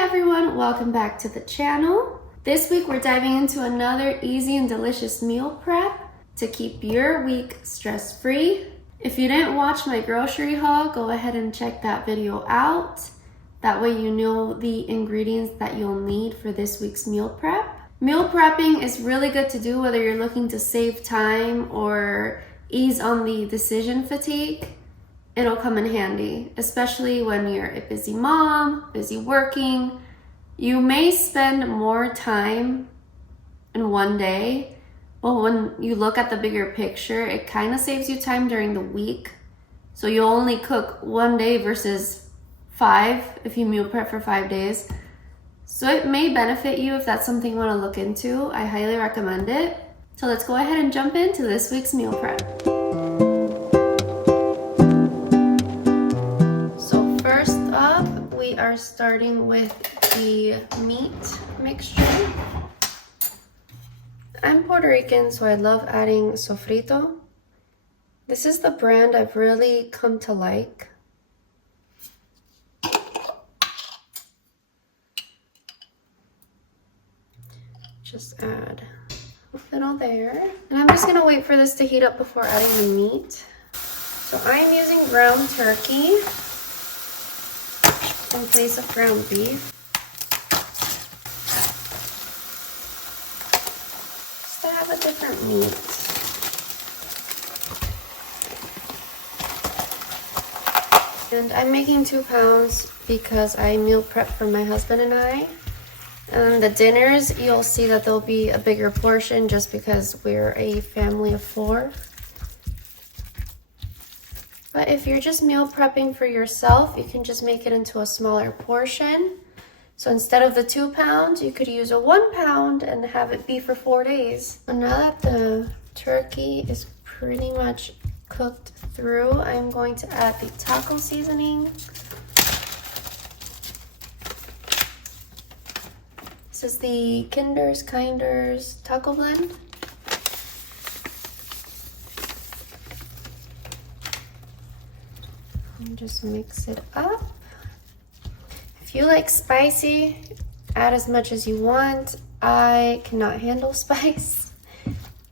everyone, welcome back to the channel. This week we're diving into another easy and delicious meal prep to keep your week stress-free. If you didn't watch my grocery haul, go ahead and check that video out. That way you know the ingredients that you'll need for this week's meal prep. Meal prepping is really good to do whether you're looking to save time or ease on the decision fatigue. It'll come in handy, especially when you're a busy mom, busy working. You may spend more time in one day, but when you look at the bigger picture, it kind of saves you time during the week. So you'll only cook one day versus 5 if you meal prep for 5 days. So it may benefit you if that's something you want to look into. I highly recommend it. So let's go ahead and jump into this week's meal prep. We are starting with the meat mixture. I'm Puerto Rican, so I love adding sofrito. This is the brand I've really come to like. Just add a little there. And I'm just gonna wait for this to heat up before adding the meat. So I'm using ground turkey in place of ground beef. Just to have a different meat. And I'm making 2 pounds because I meal prep for my husband and I. And the dinners, you'll see that there'll be a bigger portion just because we're a family of 4. But if you're just meal prepping for yourself, you can just make it into a smaller portion. So instead of the 2 pounds, you could use a 1 pound and have it be for 4 days. So now that the turkey is pretty much cooked through, I'm going to add the taco seasoning. This is the Kinders taco blend. And just mix it up. If you like spicy, add as much as you want. I cannot handle spice,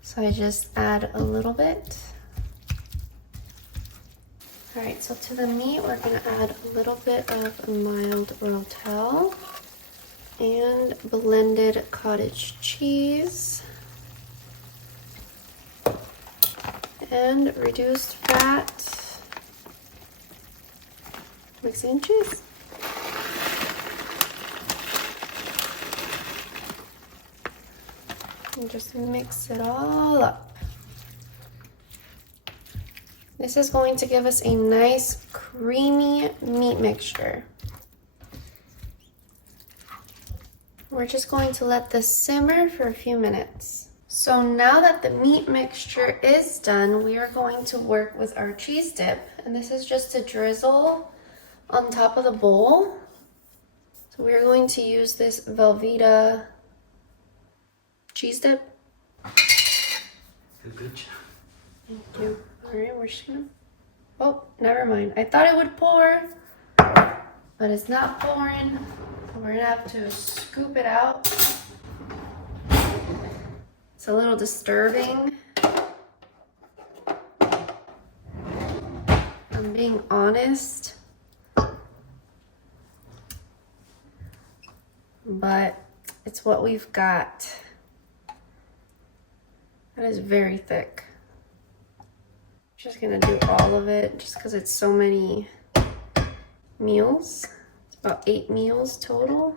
so I just add a little bit. All right, so to the meat, we're gonna add a little bit of mild rotel and blended cottage cheese and reduced fat Mexican cheese. And just mix it all up. This is going to give us a nice creamy meat mixture. We're just going to let this simmer for a few minutes. So now that the meat mixture is done, we are going to work with our cheese dip. And this is just a drizzle on top of the bowl. So we're going to use this Velveeta cheese dip. Good job. Thank you. All right, we're just gonna, oh, never mind. I thought it would pour, but it's not pouring. So we're gonna have to scoop it out. It's a little disturbing. I'm being honest. But it's what we've got. That is very thick. Just gonna do all of it just because it's so many meals. It's about 8 meals total.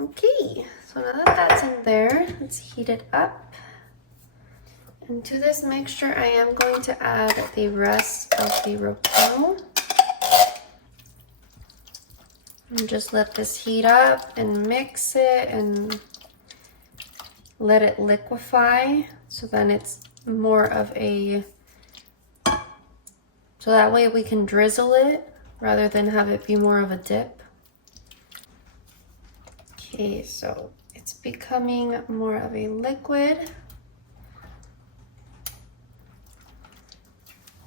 Okay, so now that that's in there, let's heat it up. And to this mixture, I am going to add the rest of the rotel. And just let this heat up and mix it and let it liquefy, so then it's more of a, so that way we can drizzle it rather than have it be more of a dip. Okay, so it's becoming more of a liquid.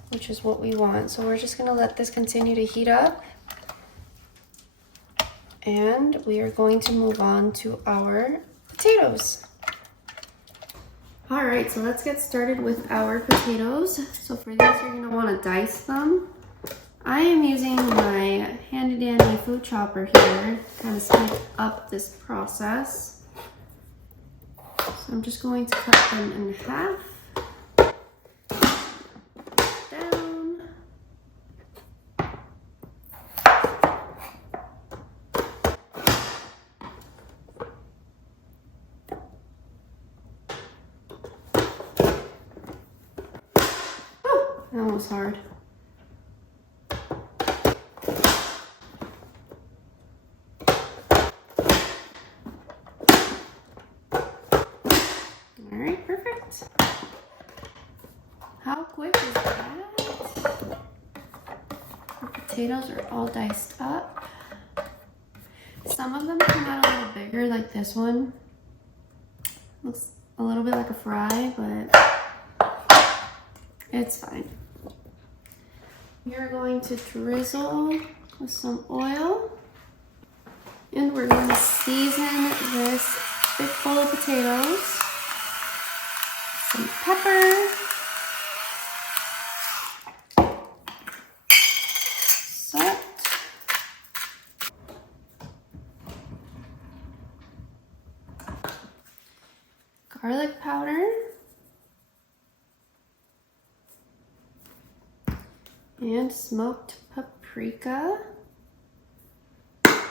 which is what we want. So we're just gonna let this continue to heat up. And we are going to move on to our potatoes. All right, so let's get started with our potatoes. So for these, you're gonna wanna dice them. I am using my handy dandy food chopper here to kind of speed up this process. So I'm just going to cut them in half. Down. Oh, that was hard. How quick is that? The potatoes are all diced up. Some of them come out a little bigger, like this one. Looks a little bit like a fry, but it's fine. You're going to drizzle with some oil. And we're going to season this big bowl of potatoes. Some pepper. Salt. Garlic powder. And smoked paprika. I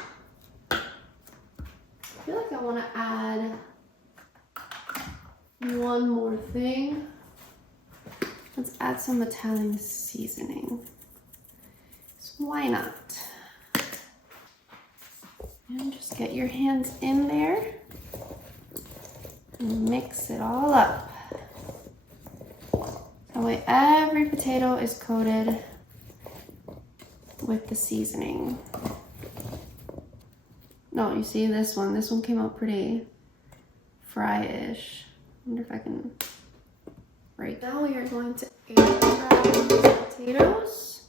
feel like I want to add one more thing. Let's add some Italian seasoning. So why not? And just get your hands in there and mix it all up. That way every potato is coated with the seasoning. No, you see this one came out pretty fry-ish. I wonder if I can, right now we are going to air fry these potatoes.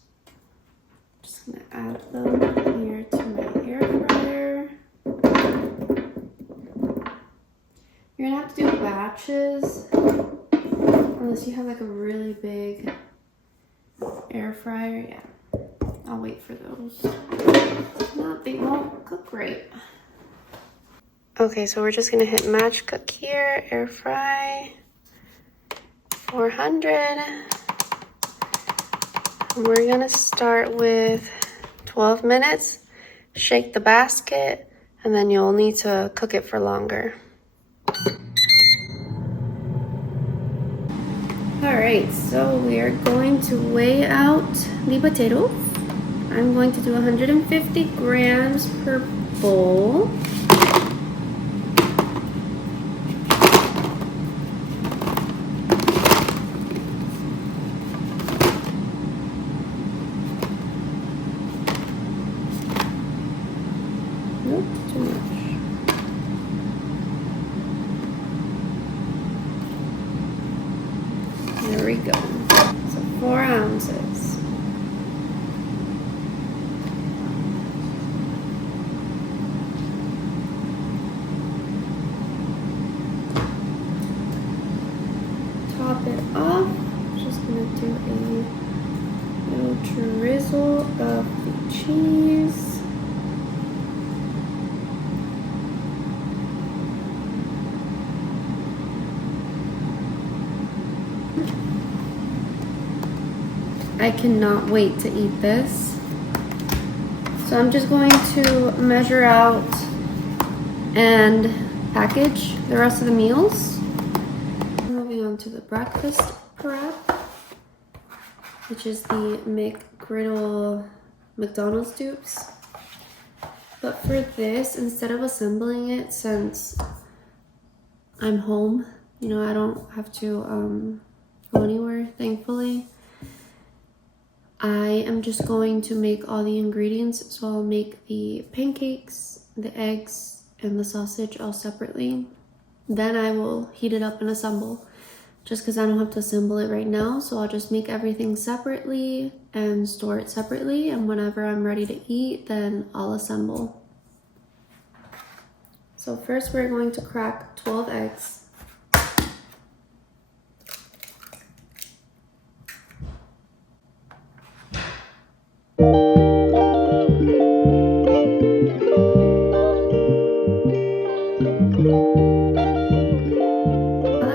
Just gonna add them here to my air fryer. You're gonna have to do batches, unless you have like a really big air fryer. Yeah, I'll wait for those. If not, they won't cook right. Okay, so we're just gonna hit match cook here, air fry, 400. And we're gonna start with 12 minutes, shake the basket, and then you'll need to cook it for longer. All right, so we are going to weigh out the potatoes. I'm going to do 150 grams per bowl. Nope, too much. There we go. So 4 ounces. Top it off. Just gonna do a little drizzle of the cheese. I cannot wait to eat this. So I'm just going to measure out and package the rest of the meals. Moving on to the breakfast prep, which is the McGriddle McDonald's dupes. But for this, instead of assembling it, since I'm home, you know, I don't have to go anywhere, thankfully. I am just going to make all the ingredients. So I'll make the pancakes, the eggs, and the sausage all separately. Then I will heat it up and assemble, just because I don't have to assemble it right now. So I'll just make everything separately and store it separately. And whenever I'm ready to eat, then I'll assemble. So first we're going to crack 12 eggs.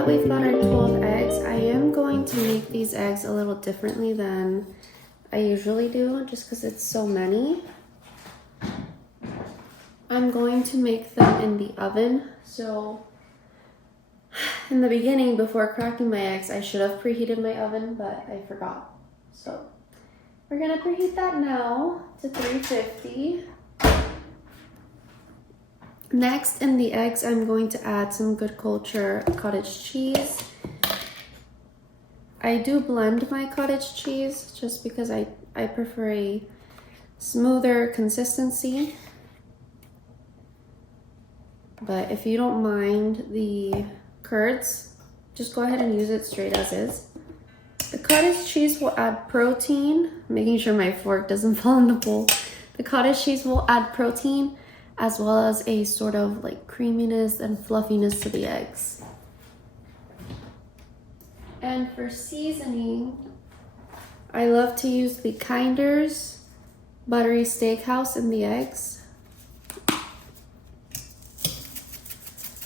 We've got our 12 eggs. I am going to make these eggs a little differently than I usually do, just because it's so many. I'm going to make them in the oven. So in the beginning, before cracking my eggs, I should have preheated my oven, but I forgot. So we're gonna preheat that now to 350. Next, in the eggs, I'm going to add some Good Culture cottage cheese. I do blend my cottage cheese just because I prefer a smoother consistency. But if you don't mind the curds, just go ahead and use it straight as is. The cottage cheese will add protein, making sure my fork doesn't fall in the bowl. The cottage cheese will add protein as well as a sort of like creaminess and fluffiness to the eggs. And for seasoning, I love to use the Kinder's Buttery Steakhouse in the eggs.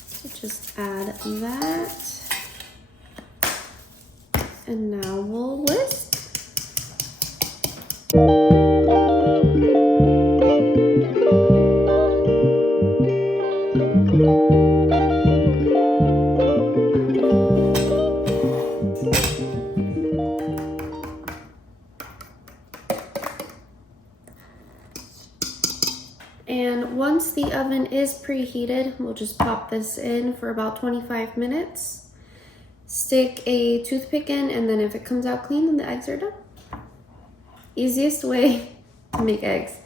So just add that. And now we'll whisk. And once the oven is preheated, we'll just pop this in for about 25 minutes. Stick a toothpick in, and then if it comes out clean, then the eggs are done. Easiest way to make eggs.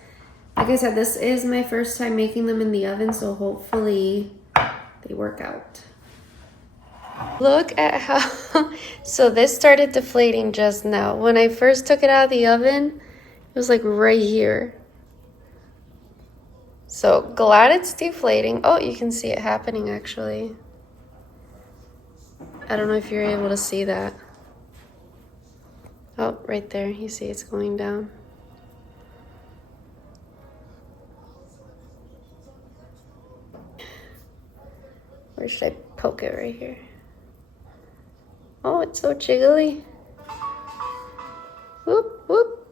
Like I said, this is my first time making them in the oven, so hopefully they work out. Look at how, so this started deflating just now. When I first took it out of the oven, it was like right here. So glad it's deflating. Oh, you can see it happening actually. I don't know if you're able to see that. Oh, right there. You see it's going down. Or should I poke it right here? Oh, it's so jiggly. Whoop, whoop.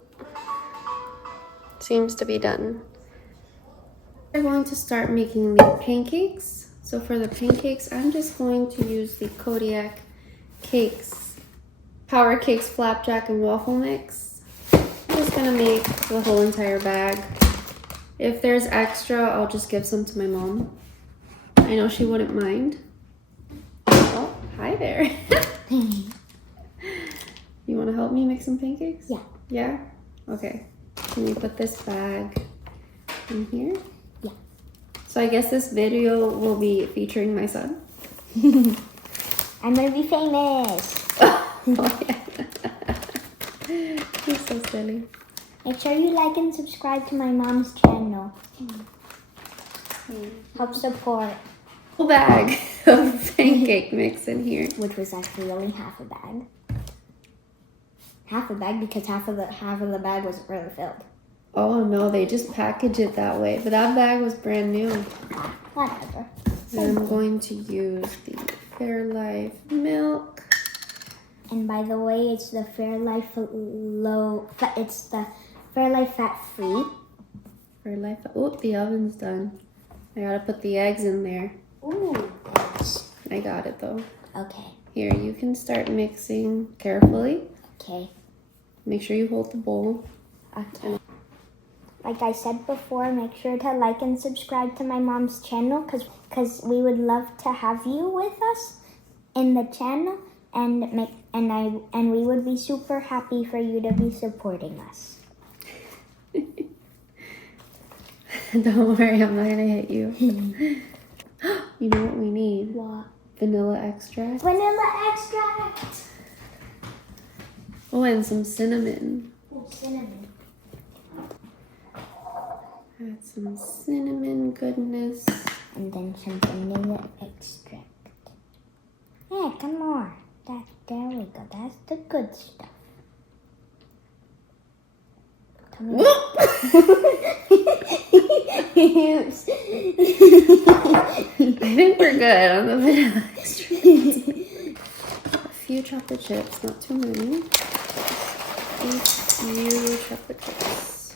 Seems to be done. We're going to start making the pancakes. So for the pancakes, I'm just going to use the Kodiak Cakes, Power Cakes Flapjack and Waffle Mix. I'm just gonna make the whole entire bag. If there's extra, I'll just give some to my mom. I know she wouldn't mind. Oh, hi there. You wanna help me make some pancakes? Yeah. Yeah? Okay. Can we put this bag in here? Yeah. So I guess this video will be featuring my son. I'm gonna be famous. Oh, yeah. He's so silly. Make sure you like and subscribe to my mom's channel. Help support. Whole bag of pancake mix in here. Which was actually only half a bag. Half a bag because half of the bag wasn't really filled. Oh no, they just package it that way. But that bag was brand new. Whatever. And I'm going to use the Fairlife milk. And by the way, it's the Fairlife it's the Fairlife fat free. Fairlife. Oh, the oven's done. I gotta put the eggs in there. Ooh. I got it though. Okay. Here, you can start mixing carefully. Okay. Make sure you hold the bowl. Okay. Like I said before, make sure to like and subscribe to my mom's channel because we would love to have you with us in the channel and we would be super happy for you to be supporting us. Don't worry, I'm not gonna hit you. You know what we need? What? vanilla extract. Vanilla extract. Oh, and some cinnamon. Oh, cinnamon. Add some cinnamon goodness. And then some vanilla extract. Yeah, come on. There we go. That's the good stuff. Come on. I think we're good on the vanilla extract. A few chocolate chips, not too many. A few chocolate chips.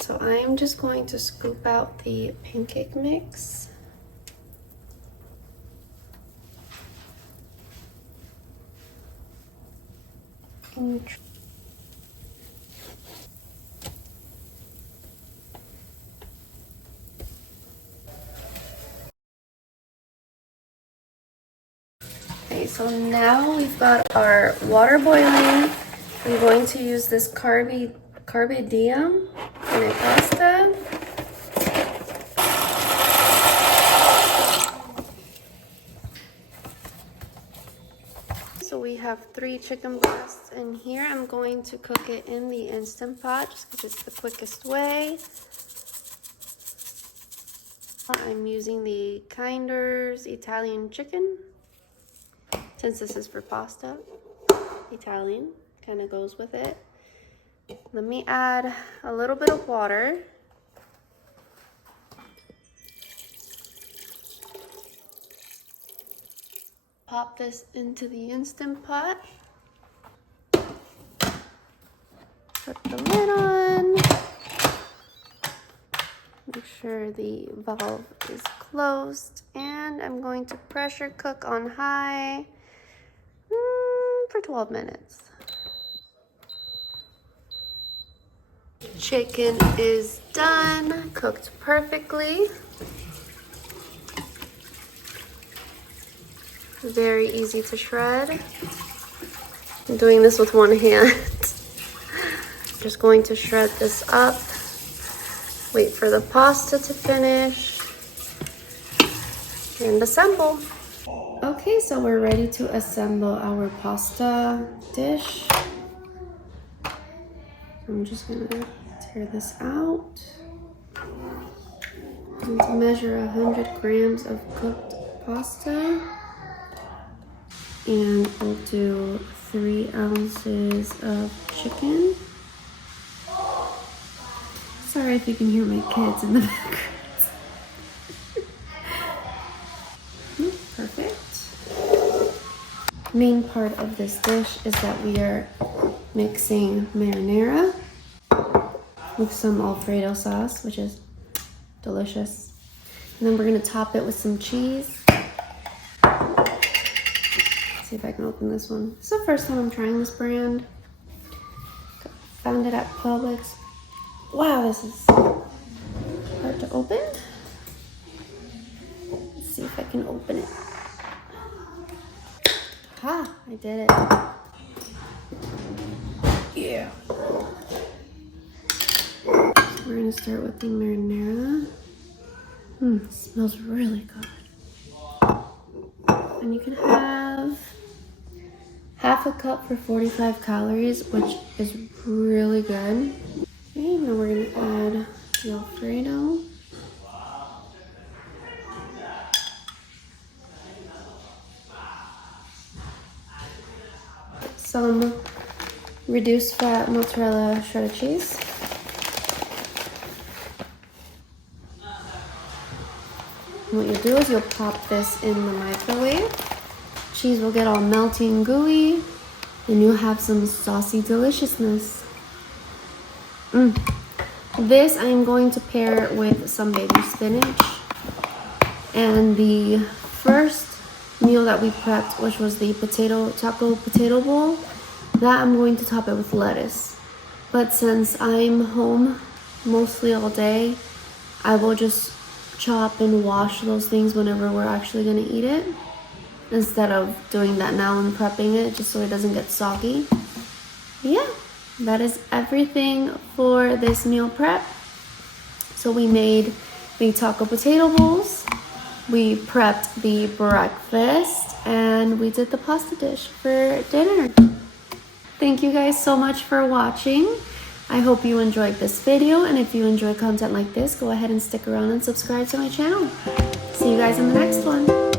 So I'm just going to scoop out the pancake mix. Okay, so now we've got our water boiling. I'm going to use this carpe diem in a pasta. So we have 3 chicken breasts in here. I'm going to cook it in the Instant Pot just because it's the quickest way. I'm using the Kinder's Italian chicken. Since this is for pasta, Italian kind of goes with it. Let me add a little bit of water. Pop this into the Instant Pot. Put the lid on. Make sure the valve is closed. And I'm going to pressure cook on high for 12 minutes. Chicken is done, cooked perfectly. Very easy to shred. I'm doing this with one hand. Just going to shred this up. Wait for the pasta to finish. And assemble. Okay, so we're ready to assemble our pasta dish. I'm just gonna tear this out. I'm going to measure 100 grams of cooked pasta. And we'll do 3 ounces of chicken. Sorry if you can hear my kids in the background. Perfect. Main part of this dish is that we are mixing marinara with some Alfredo sauce, which is delicious. And then we're gonna top it with some cheese. See if I can open this one. This is the first time I'm trying this brand. Found it at Publix. Wow, this is hard to open. Let's see if I can open it. Ha, I did it. Yeah. We're gonna start with the marinara. It smells really good. And you can have half a cup for 45 calories, which is really good. Okay, now we're gonna add the Alfredo. Some reduced fat mozzarella shredded cheese. And what you'll do is you'll pop this in the microwave. Cheese will get all melty and gooey, and you'll have some saucy deliciousness. This I'm going to pair with some baby spinach. And the first meal that we prepped, which was the taco potato bowl, that I'm going to top it with lettuce. But since I'm home mostly all day, I will just chop and wash those things whenever we're actually gonna eat it, instead of doing that now and prepping it just so it doesn't get soggy. Yeah, that is everything for this meal prep. So we made the taco potato bowls, We prepped the breakfast and we did the pasta dish for dinner. Thank you guys so much for watching. I hope you enjoyed this video, and if you enjoy content like this, go ahead and stick around and subscribe to my channel. See you guys in the next one.